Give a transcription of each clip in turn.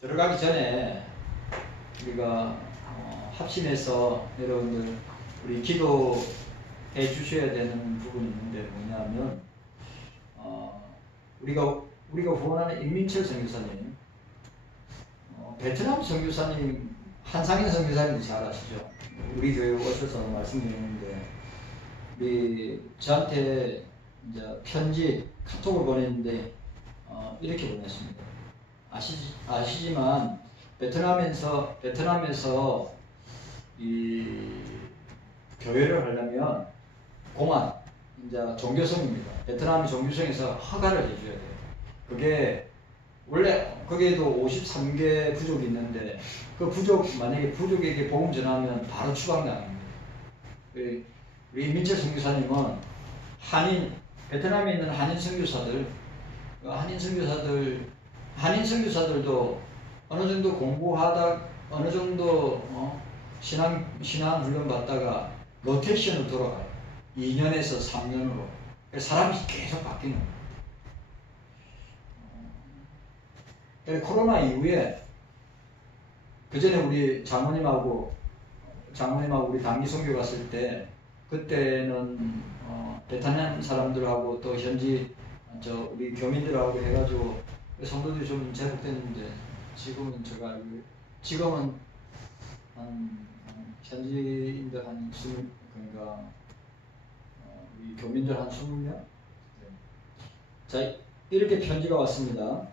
들어가기 전에 우리가 합심해서 여러분들 우리 기도해 주셔야 되는 부분이 있는데 뭐냐면 우리가 후원하는 임민철 선교사님, 베트남 선교사님 한상현 선교사님도 잘 아시죠? 우리 교회 오셔서 말씀드렸는데 저한테 이제 편지 카톡을 보냈는데 이렇게 보냈습니다. 아시지만 베트남에서 이 교회를 하려면 공안 이제 종교성입니다. 베트남 종교성에서 허가를 해줘야 돼요. 그게 원래 거기에도 53개 부족이 있는데 그 만약에 부족에게 복음 전하면 바로 추방당합니다. 우리 민철 선교사님은 베트남에 있는 한인 선교사들도 어느 정도 공부하다 어느 정도 신앙 훈련 받다가 로테이션으로 돌아가요. 2년에서 3년으로. 사람이 계속 바뀌는 거예요. 코로나 이후에 그 전에 우리 장모님하고 우리 단기 선교 갔을 때 그때는 베트남 사람들하고 또 현지 우리 교민들하고 해가지고 성도들이 좀 제복됐는데 지금은 한 현지인들 한 20, 그러니까 우리 교민들 한 20명. 네. 자, 이렇게 편지가 왔습니다.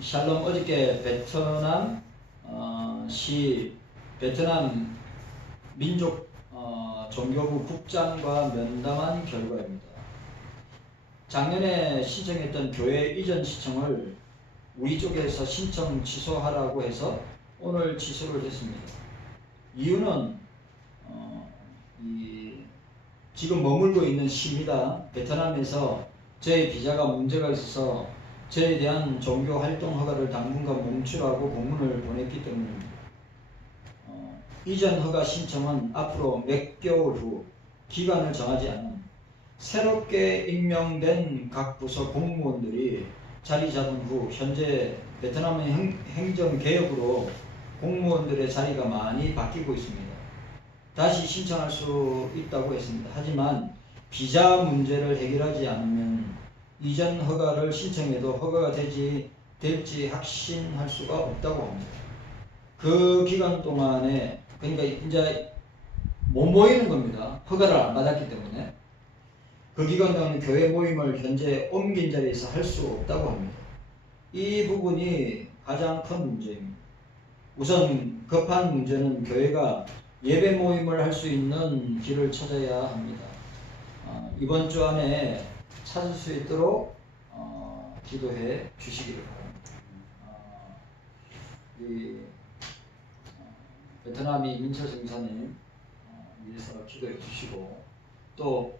샬롬, 어저께 베트남 베트남 민족 종교부 국장과 면담한 결과입니다. 작년에 신청했던 교회 이전 시청을 우리 쪽에서 신청 취소하라고 해서 오늘 취소를 했습니다. 이유는 지금 머물고 있는 시입니다. 베트남에서 제 비자가 문제가 있어서 저에 대한 종교 활동 허가를 당분간 멈추라고 공문을 보냈기 때문입니다. 이전 허가 신청은 앞으로 몇 개월 후 기간을 정하지 않은 새롭게 임명된 각 부서 공무원들이 자리 잡은 후 현재 베트남의 행정개혁으로 공무원들의 자리가 많이 바뀌고 있습니다. 다시 신청할 수 있다고 했습니다. 하지만 비자 문제를 해결하지 않으면 이전 허가를 신청해도 허가가 될지 확신할 수가 없다고 합니다. 그 기간 동안에 그러니까 이제 못 모이는 겁니다. 허가를 안 받았기 때문에. 그 기간 동안 교회 모임을 현재 옮긴 자리에서 할 수 없다고 합니다. 이 부분이 가장 큰 문제입니다. 우선 급한 문제는 교회가 예배 모임을 할 수 있는 길을 찾아야 합니다. 이번 주 안에 찾을 수 있도록 기도해 주시기를 바랍니다. 베트남이 민철 선교사님 위해서 기도해 주시고 또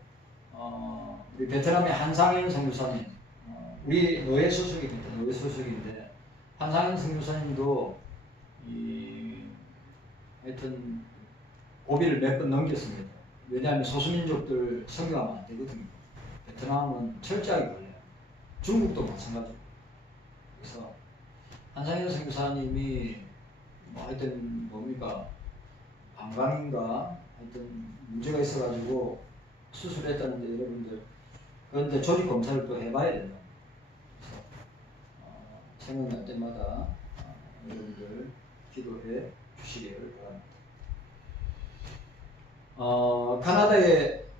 우리 베트남의 한상현 선교사님 우리 노예 소속인데 한상현 선교사님도 하여튼 고비를 몇 번 넘겼습니다. 왜냐하면 소수민족들 선교하면 안 되거든요. 베트남은 철저하게 걸려요. 중국도 마찬가지고. 그래서 한상현 선교사님이 하여튼 뭡니까 방광인가 하여튼 문제가 있어가지고 수술했다는데 여러분들 그런데 조직 검사를 또 해봐야 된다. 그래서 생각날 때마다 여러분들 기도해 주시기를 바랍니다.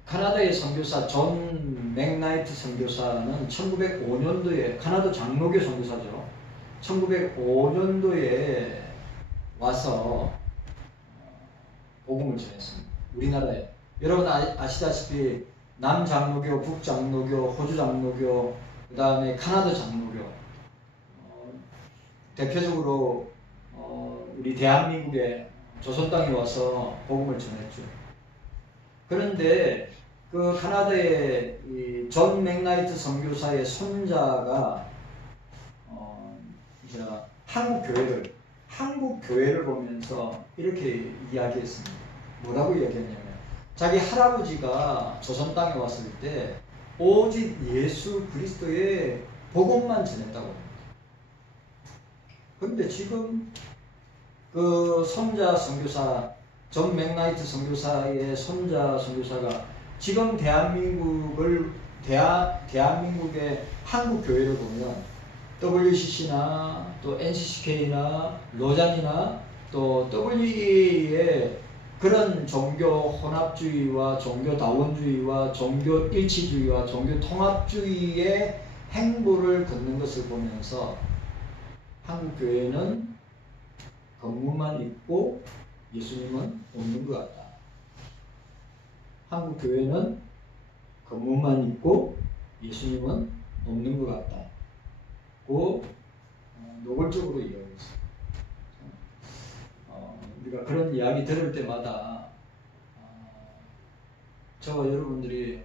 카나다의 선교사 존 맥나이트 선교사는 1905년도에 카나다 장로교 선교사죠. 1905년도에 와서 복음을 전했습니다. 우리나라에 여러분 아시다시피 남장로교, 북장로교, 호주장로교, 그 다음에 카나다 장로교 대표적으로 우리 대한민국에 조선 땅에 와서 복음을 전했죠. 그런데 그 카나다의 존 맥나이트 선교사의 손자가 이제 한국 교회를 보면서 이렇게 이야기했습니다. 뭐라고 이야기했냐면 자기 할아버지가 조선 땅에 왔을 때 오직 예수 그리스도의 복음만 전했다고 합니다. 근데 지금 그 손자 선교사 존 맥나이트 선교사의 손자 선교사가 지금 대한민국의 한국 교회를 보면 WCC나 또 NCCK나 로잔이나 또 WEA의 그런 종교 혼합주의와 종교 다원주의와 종교 일치주의와 종교 통합주의의 행보를 걷는 것을 보면서 한국 교회는 건물만 있고 예수님은 없는 것 같다. 한국 교회는 건물만 있고 예수님은 없는 것 같다. 고 노골적으로 이야기했습니다. 우리가 그런 이야기 들을 때마다 저와 여러분들이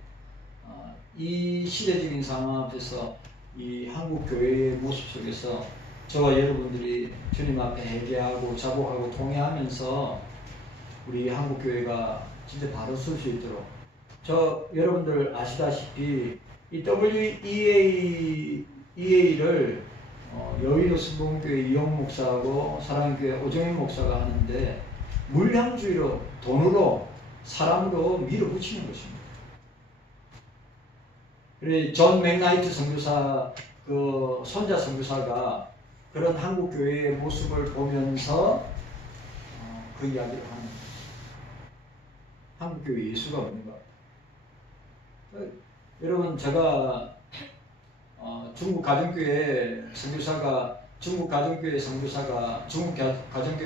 이 시대적인 상황 앞에서 이 한국 교회의 모습 속에서 저와 여러분들이 주님 앞에 회개하고 자복하고 통회하면서 우리 한국 교회가 진짜 바로 설 수 있도록 여러분들 아시다시피 이 WEA를 여의도 순복음교회 이용 목사하고 사랑교회 오정현 목사가 하는데 물량주의로 돈으로 사람으로 밀어붙이는 것입니다. 그래 존 맥나이트 선교사 그 손자 선교사가 그런 한국 교회의 모습을 보면서 그 이야기를 하는 거예요. 한국 교회 예수가 없는 것 같아요. 여러분 제가 중국 가정교회 선교사가 중국 가정교회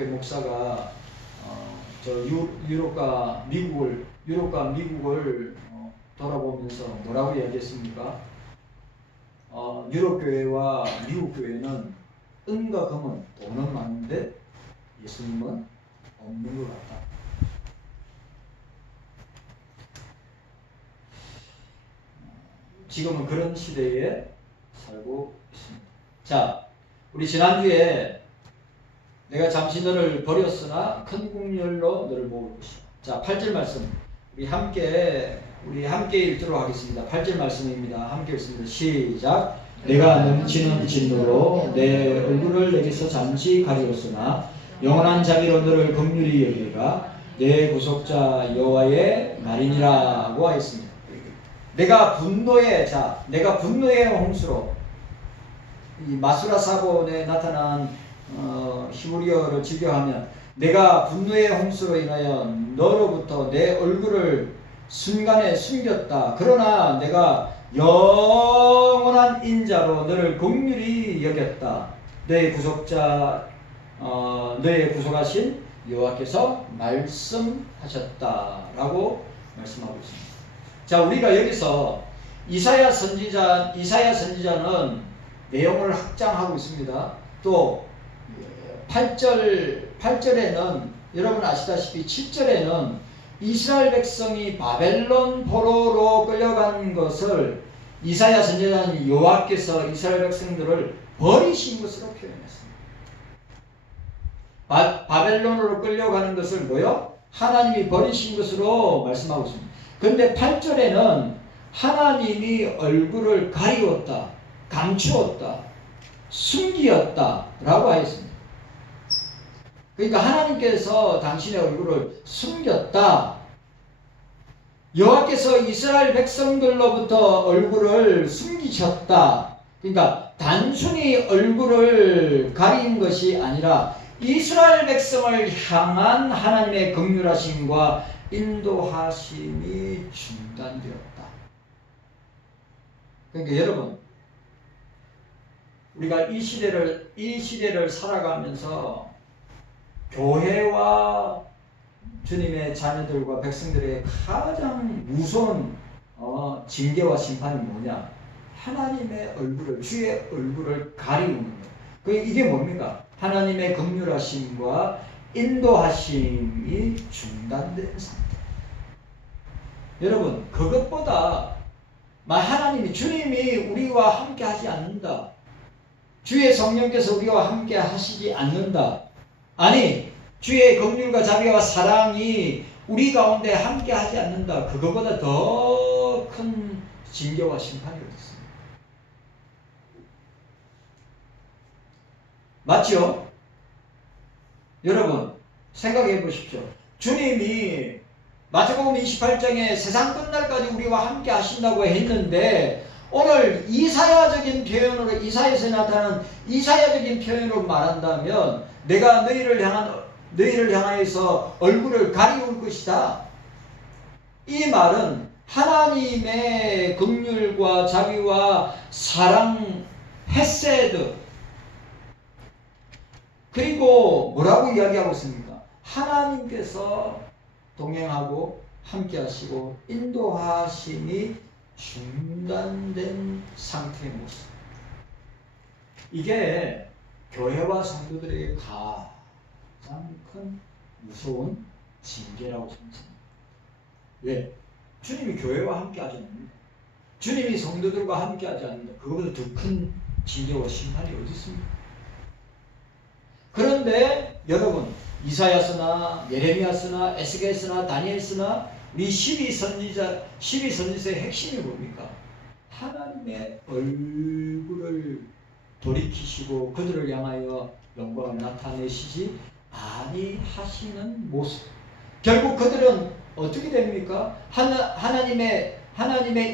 목사가 유럽과 미국을 돌아보면서 뭐라고 이야기했습니까? 유럽 교회와 미국 교회는 은과 금은 돈은 많은데 예수님은 없는 것 같다. 지금은 그런 시대에 살고 있습니다. 자, 우리 지난주에 내가 잠시 너를 버렸으나 큰 국률로 너를 모을 것이다. 자, 8절 말씀 우리 함께 읽도록 하겠습니다. 8절 말씀입니다. 함께 읽습니다. 시작. 내가 넘치는 진노로 내 얼굴을 내게서 잠시 가리웠으나 영원한 자비로 너를 긍휼히 여기리라. 내 구속자 여호와의 말이니라고 하였습니다. 내가 분노의 홍수로 이 마수라 사본에 나타난 히브리어를 직역하면 내가 분노의 홍수로 인하여 너로부터 내 얼굴을 순간에 숨겼다. 그러나 내가 영원한 인자로 너를 긍휼히 여겼다. 너의 구속하신 여호와께서 말씀하셨다라고 말씀하고 있습니다. 자, 우리가 여기서 이사야 선지자는 내용을 확장하고 있습니다. 또 8절에는 여러분 아시다시피 7절에는 이스라엘 백성이 바벨론 포로로 끌려간 것을 이사야 선지자는 여호와께서 이스라엘 백성들을 버리신 것으로 표현했습니다. 바벨론으로 끌려가는 것을 뭐요? 하나님이 버리신 것으로 말씀하고 있습니다. 그런데 8절에는 하나님이 얼굴을 가리웠다, 감추었다, 숨기었다 라고 하였습니다. 그러니까 하나님께서 당신의 얼굴을 숨겼다. 여호와께서 이스라엘 백성들로부터 얼굴을 숨기셨다. 그러니까 단순히 얼굴을 가린 것이 아니라 이스라엘 백성을 향한 하나님의 긍휼하심과 인도하심이 중단되었다. 그러니까 여러분, 우리가 이 시대를 살아가면서 교회와 주님의 자녀들과 백성들의 가장 무서운 징계와 심판이 뭐냐? 하나님의 얼굴을, 주의 얼굴을 가리우는 거예요. 이게 뭡니까? 하나님의 긍휼하심과 인도하심이 중단된 상태. 여러분, 그것보다 하나님이, 주님이 우리와 함께 하지 않는다. 주의 성령께서 우리와 함께 하시지 않는다. 아니, 주의 긍휼과 자비와 사랑이 우리 가운데 함께 하지 않는다. 그것보다 더 큰 징계와 심판이 어딨습니까? 맞죠? 여러분 생각해 보십시오. 주님이 마태복음 28장에 세상 끝날까지 우리와 함께 하신다고 했는데 오늘 이사야적인 표현으로 이사야에서 나타나는 이사야적인 표현으로 말한다면 내가 너희를 향하여서 얼굴을 가리울 것이다. 이 말은 하나님의 긍휼과 자비와 사랑, 헤세드 그리고 뭐라고 이야기하고 있습니까? 하나님께서 동행하고 함께 하시고 인도하심이 중단된 상태의 모습. 이게 교회와 성도들에게 가장 큰 무서운 징계라고 생각합니다. 왜? 주님이 교회와 함께 하지 않는다. 주님이 성도들과 함께 하지 않는다. 그거보다 더 큰 징계와 심판이 어디 있습니까? 그런데 여러분 이사야서나 예레미야서나 에스겔서나 다니엘서나 우리 12선지서의 핵심이 뭡니까? 하나님의 얼굴을 돌이키시고 그들을 향하여 영광을 나타내시지 아니하시는 모습. 결국 그들은 어떻게 됩니까? 하나님의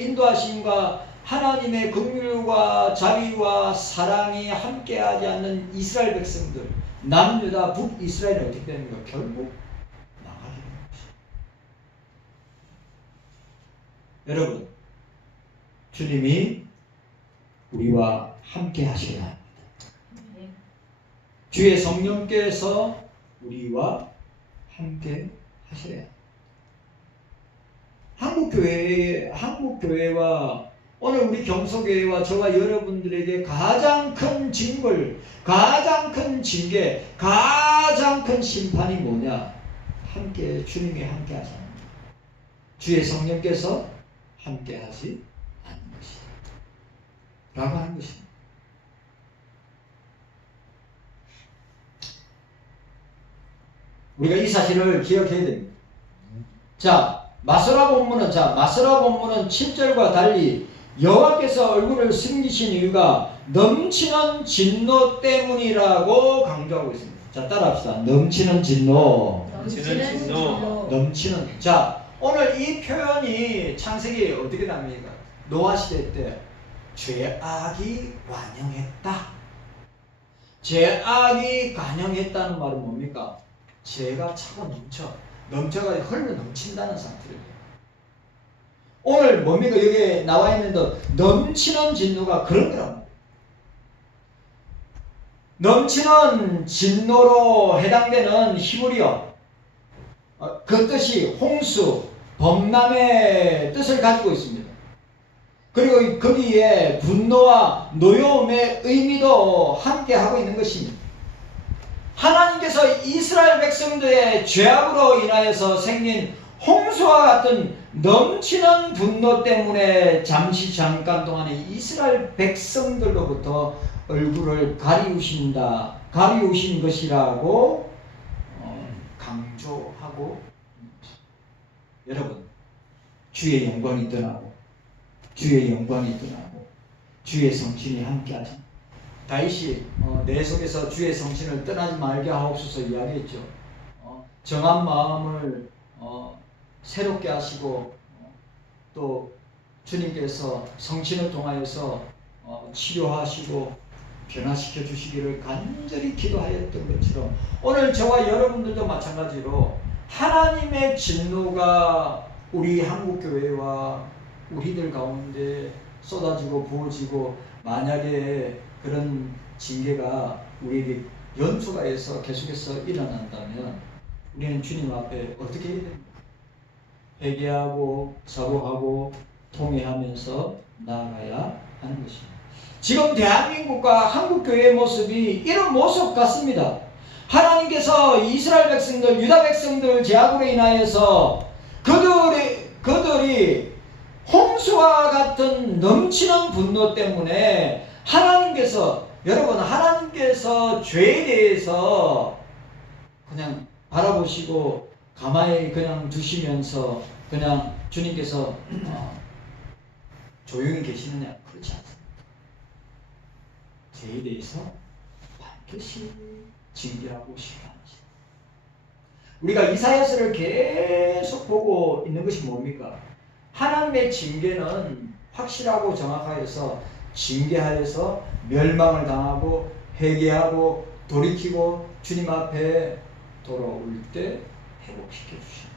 인도하심과 하나님의 긍휼과 자비와 사랑이 함께하지 않는 이스라엘 백성들, 남유다 북이스라엘은 어떻게 됩니까? 결국 나가게 되는 것입니다. 여러분, 주님이 우리와 함께 하셔야 합니다. 주의 성령께서 우리와 함께 하셔야 합니다. 한국교회와 오늘 우리 경소교회와 저와 여러분들에게 가장 큰 징벌, 가장 큰 징계, 가장 큰 심판이 뭐냐? 주님이 함께 하지 않는 것. 주의 성령께서 함께 하지 않는 것이다. 라고 하는 것입니다. 우리가 이 사실을 기억해야 됩니다. 자, 마스라 본문은 7절과 달리 여호와께서 얼굴을 숨기신 이유가 넘치는 진노 때문이라고 강조하고 있습니다. 자, 따라합시다. 넘치는 진노. 넘치는. 자, 오늘 이 표현이 창세기 어떻게 나옵니까? 노아 시대 때 죄악이 관영했다. 죄악이 관영했다는 말은 뭡니까? 죄가 차고 넘쳐가 흘러 넘친다는 상태입니다. 오늘 뭡니까? 여기에 나와 있는 넘치는 진노가 그런 거랍니다. 넘치는 진노로 해당되는 히브리어 그 뜻이 홍수, 범람의 뜻을 가지고 있습니다. 그리고 거기에 분노와 노여움의 의미도 함께 하고 있는 것입니다. 하나님께서 이스라엘 백성들의 죄악으로 인하여서 생긴 홍수와 같은 넘치는 분노 때문에 잠깐 동안에 이스라엘 백성들로부터 얼굴을 가리우신 것이라고 강조하고 여러분, 주의 영광이 떠나고 주의 성신이 함께하자. 다윗이 내 속에서 주의 성신을 떠나지 말게 하옵소서 이야기했죠. 정한 마음을 새롭게 하시고 또 주님께서 성신을 통하여서 치료하시고 변화시켜 주시기를 간절히 기도하였던 것처럼 오늘 저와 여러분들도 마찬가지로 하나님의 진노가 우리 한국교회와 우리들 가운데 쏟아지고 부어지고 만약에 그런 징계가 우리에게 연수가해서 계속해서 일어난다면 우리는 주님 앞에 어떻게 해야 됩니까? 회개하고 사고하고 통회하면서 나아가야 하는 것입니다. 지금 대한민국과 한국교회의 모습이 이런 모습 같습니다. 하나님께서 이스라엘 백성들, 유다 백성들 죄악으로 인하여서 그들이 홍수와 같은 넘치는 분노 때문에 하나님께서 죄에 대해서 그냥 바라보시고 가만히 그냥 두시면서 그냥 주님께서 조용히 계시느냐? 그렇지 않습니다. 죄에 대해서 반드시 징계하고 심판하시다. 우리가 이사야서를 계속 보고 있는 것이 뭡니까? 하나님의 징계는 확실하고 정확하여서 징계하여서 멸망을 당하고 회개하고 돌이키고 주님 앞에 돌아올 때 회복시켜 주십니다.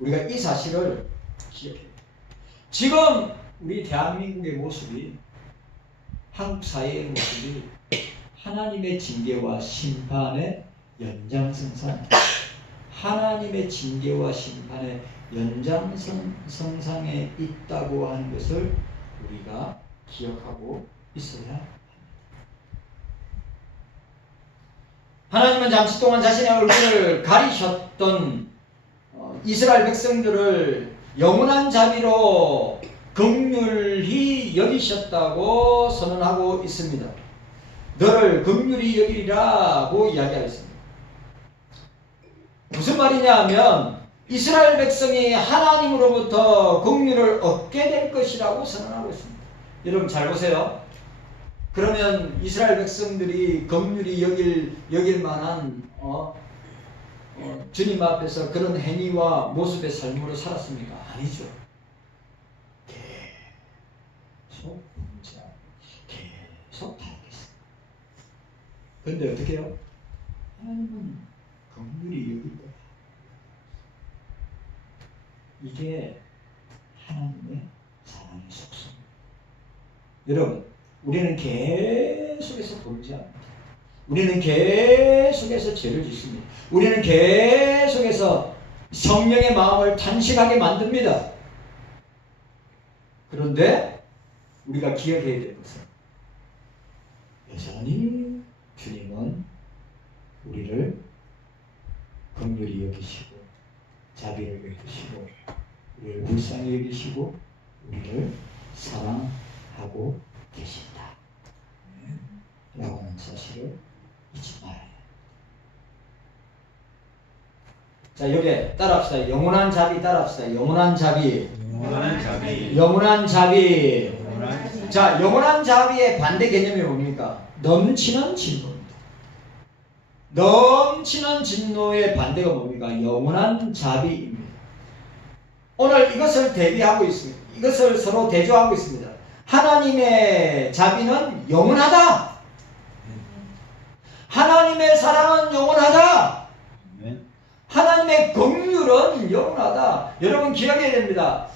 우리가 이 사실을 기억해야 돼요. 지금 우리 대한민국의 모습이, 한국 사회의 모습이 하나님의 징계와 심판의 연장선상, 하나님의 징계와 심판의 연장선상에 있다고 하는 것을 우리가 기억하고 있어야 합니다. 하나님은 잠시 동안 자신의 얼굴을 가리셨던 이스라엘 백성들을 영원한 자비로 긍휼히 여기셨다고 선언하고 있습니다. 너를 긍휼히 여기리라고 이야기하였습니다. 무슨 말이냐 하면 이스라엘 백성이 하나님으로부터 긍휼을 얻게 될 것이라고 선언하고 있습니다. 여러분 잘 보세요. 그러면 이스라엘 백성들이 긍휼히 여길 만한 주님 앞에서 그런 행위와 모습의 삶으로 살았습니까? 아니죠. 계속 범죄하고 계속 타락했습니다. 그런데 어떻게 해요? 하나님은 긍휼히 여길 거야. 이게 하나님의 사랑의 속성입니다. 여러분, 우리는 계속해서 범죄합니다. 우리는 계속해서 죄를 짓습니다. 우리는 계속해서 성령의 마음을 탄식하게 만듭니다. 그런데 우리가 기억해야 될 것은 여전히 주님은 우리를 긍휼히 여기시고 자비를 여기시고 우리를 불쌍히 여기시고 우리를 사랑하고 계신다 라고 하는 사실을 잊지 말아야 합니다. 자, 여기 따라합시다. 영원한 자비 따라합시다. 영원한 자비. 영원한 자비. 영원한 자비. 자, 영원한 자비의 반대 개념이 뭡니까? 넘치는 진노입니다. 넘치는 진노의 반대가 뭡니까? 영원한 자비입니다. 오늘 이것을 대비하고 있습니다. 이것을 서로 대조하고 있습니다. 하나님의 자비는 영원하다. 하나님의 사랑은 영원하다. 하나님의 긍휼은 영원하다. 여러분 기억해야 됩니다.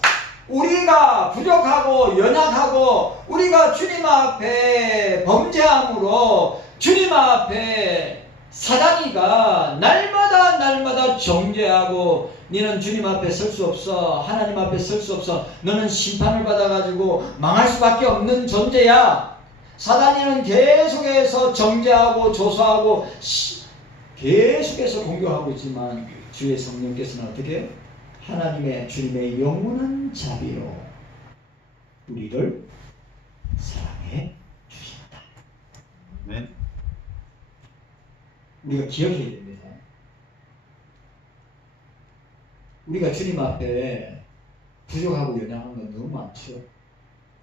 우리가 부족하고 연약하고 우리가 주님 앞에 범죄함으로 주님 앞에 사단이가 날마다 정죄하고 너는 주님 앞에 설 수 없어. 하나님 앞에 설 수 없어. 너는 심판을 받아가지고 망할 수밖에 없는 존재야. 사단이는 계속해서 정죄하고 조소하고 계속해서 공격하고 있지만 주의 성령께서는 어떻게 해요? 하나님의 주님의 영원한 자비로 우리를 사랑해 주신다. 네. 우리가 기억해야 됩니다. 우리가 주님 앞에 부족하고 연약한 건 너무 많죠.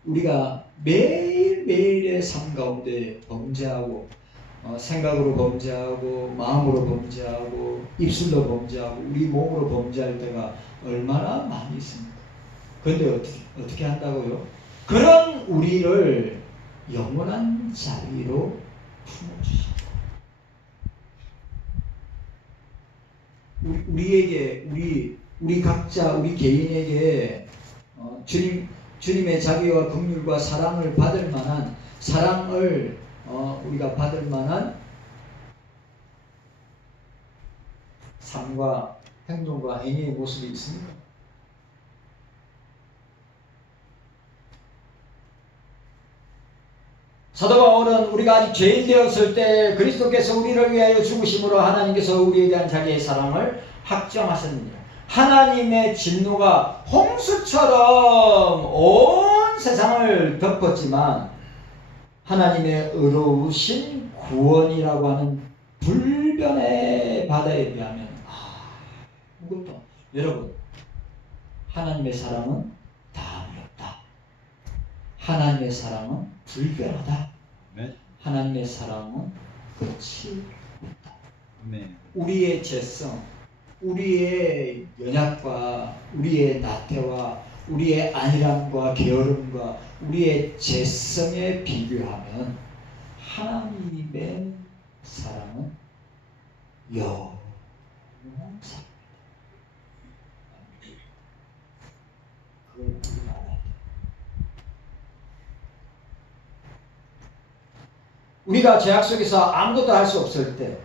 우리가 매일매일의 삶 가운데 범죄하고 생각으로 범죄하고 마음으로 범죄하고 입술로 범죄하고 우리 몸으로 범죄할 때가 얼마나 많이 있습니까? 그런데 어떻게 한다고요? 그런 우리를 영원한 자비로 품어주신다. 우리에게 우리 각자 우리 개인에게 주님의 자비와 긍휼과 사랑을 받을 만한 사랑을 우리가 받을 만한 삶과 행동과 행위의 모습이 있습니다. 사도 바울은 우리가 아직 죄인 되었을 때 그리스도께서 우리를 위하여 죽으심으로 하나님께서 우리에 대한 자기의 사랑을 확정하셨느니라. 하나님의 진노가 홍수처럼 온 세상을 덮었지만 하나님의 의로우신 구원이라고 하는 불변의 바다에 비하면 아무것도. 여러분, 하나님의 사랑은 다함이 없다. 하나님의 사랑은 불변하다. 네. 하나님의 사랑은 끝이 없다. 아멘. 우리의 죄성, 우리의 연약과 우리의 나태와 우리의 안일함과 게으름과 우리의 죄성에 비교하면 하나님의 사랑은 영원한 사랑입니다. 그걸 우리가 알아야 돼요. 우리가 죄악 속에서 아무것도 할 수 없을 때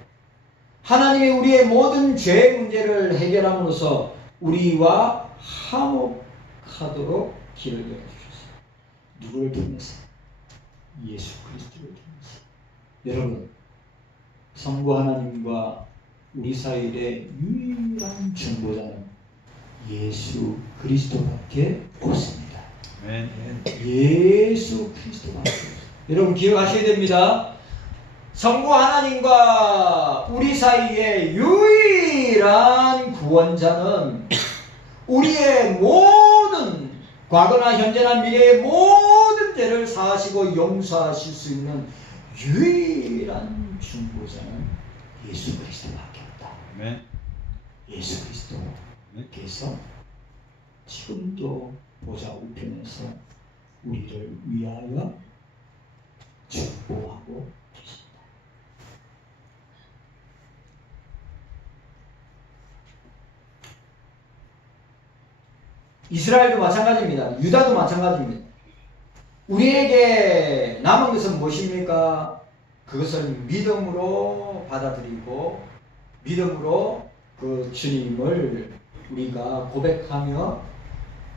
하나님이 우리의 모든 죄 문제를 해결함으로써 우리와 화목하도록 길을 열어주셨어요. 누구를 통해서? 예수 그리스도를 통해서. 여러분, 성부 하나님과 우리 사이의 유일한 중보자는 예수 그리스도밖에 없습니다. 아멘. 예수 그리스도밖에 없습니다. 여러분 기억하셔야 됩니다. 성부 하나님과 우리 사이의 유일한 구원자는 우리의 모든 과거나 현재나 미래의 모든 죄를 사하시고 용서하실 수 있는 유일한 중보자는 예수 그리스도밖에 없다. 아멘. 예수 그리스도께서 지금도 보좌 우편에서 우리를 위하여 중보하고 계십니다. 이스라엘도 마찬가지입니다. 유다도 마찬가지입니다. 우리에게 남은 것은 무엇입니까? 그것을 믿음으로 받아들이고 믿음으로 그 주님을 우리가 고백하며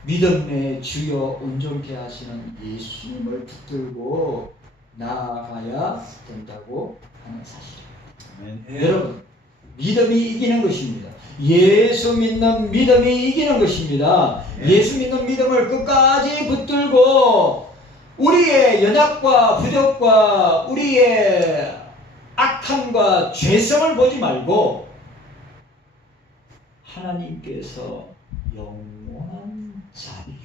믿음의 주여 온전케 하시는 예수님을 붙들고 나아가야 된다고 하는 사실입니다. 아멘. 여러분, 믿음이 이기는 것입니다. 예수 믿는 믿음이 이기는 것입니다. 예수 믿는 믿음을 끝까지 붙들고 우리의 연약과 부족과 우리의 악함과 죄성을 보지 말고 하나님께서 영원한 자비로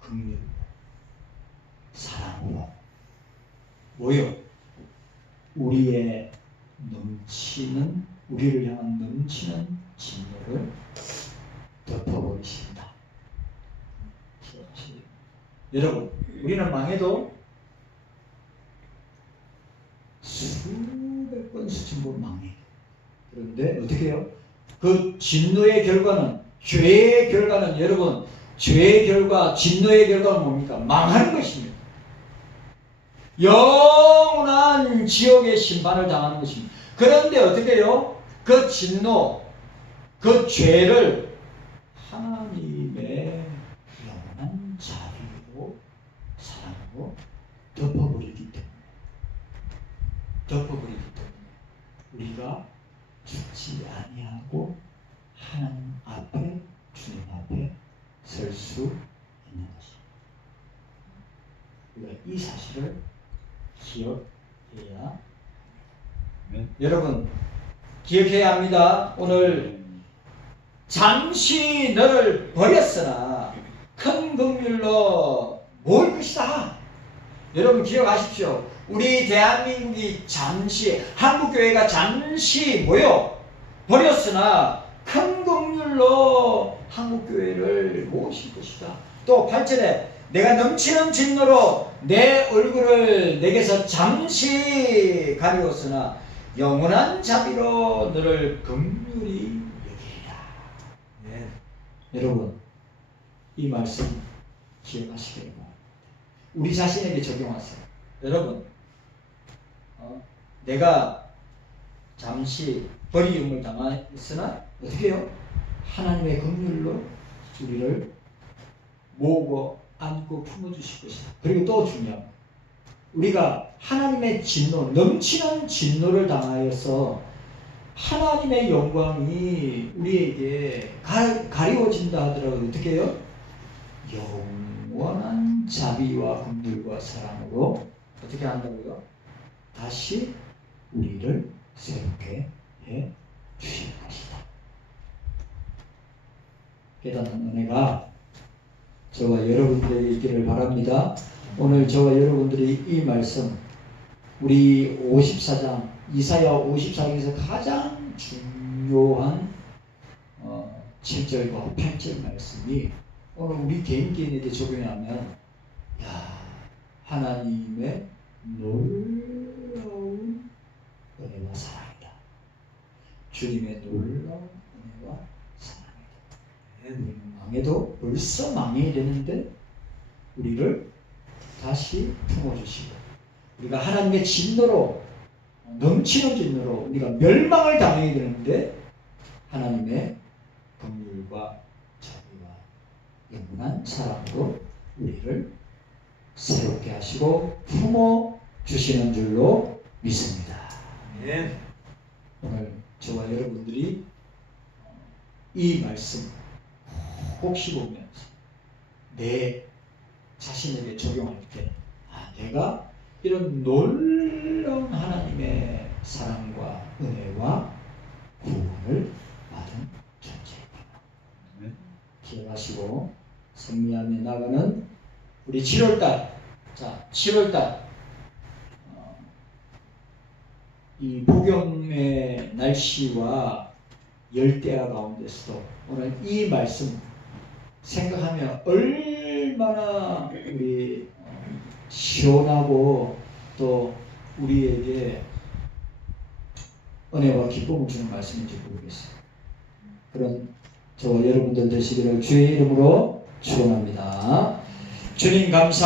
긍휼 사랑으로 뭐요? 우리의 넘치는 우리를 향한 넘치는 진노를 덮어버리신다. 여러분, 우리는 망해도 수백 번 수천 번 망해. 그런데 어떻게 해요? 그 진노의 결과는, 죄의 결과는, 여러분, 죄의 결과, 진노의 결과는 뭡니까? 망하는 것입니다. 영원한 지옥의 심판을 당하는 것입니다. 그런데 어떻게 해요? 그 진노, 그 죄를 하나님의 영원한 자비로 사랑으로 덮어버리기 때문에 우리가 죽지 아니하고 하나님 앞에, 주님 앞에 설 수 있는 것입니다. 우리가 이 사실을 기억해야 여러분 기억해야 합니다. 오늘 잠시 너를 버렸으나 큰 긍휼로 모을 것이다. 여러분 기억하십시오. 우리 대한민국이 잠시, 한국교회가 잠시 뭐요? 버렸으나 큰 긍휼로 한국교회를 모으실 것이다. 또 8절에 내가 넘치는 진노로 내 얼굴을 내게서 잠시 가리웠으나 영원한 자비로 너를 긍휼히 여기리라. 네. 여러분 이 말씀 기억하시길 바랍니다. 우리 자신에게 적용하세요. 여러분 내가 잠시 버리움을 당했으나 어떻게 해요? 하나님의 긍휼로 우리를 모으고 안고 품어주실 것이다. 그리고 또 중요한 우리가 하나님의 진노, 넘치는 진노를 당하여서 하나님의 영광이 우리에게 가리워진다 하더라도 어떻게 해요? 영원한 자비와 긍휼과 사랑으로 어떻게 한다고요? 다시 우리를 새롭게 해 주실 것이다. 깨닫는 은혜가 저와 여러분들에게 있기를 바랍니다. 오늘 저와 여러분들이 이 말씀 우리 54장 이사야 54장에서 가장 중요한 7절과 8절 말씀이 오늘 우리 개인에게 적용하면 하나님의 놀라운 은혜와 사랑이다. 주님의 놀라운 은혜와 사랑이다. 우리는 망해도 벌써 망해야 되는데 우리를 다시 품어주시고 우리가 하나님의 진노로 넘치는 진노로 우리가 멸망을 당해야 되는데 하나님의 긍휼과 자비와 영원한 사랑으로 우리를 새롭게 하시고 품어 주시는 줄로 믿습니다. 아멘. 오늘 저와 여러분들이 이 말씀 꼭 씹으면서 내 자신에게 적용할 때 내가 이런 놀라운 하나님의 사랑과 은혜와 구원을 받은 존재입니다. 기억하시고 승리하며 나가는 우리 7월달, 자 7월달 이 폭염의 날씨와 열대야 가운데서도 오늘 이 말씀 생각하면 얼마나 우리 시원하고 또 우리에게 은혜와 기쁨을 주는 말씀인지 모르겠어요. 그런 저와 여러분들 되시기를 주의 이름으로 축원합니다. 주님 감사.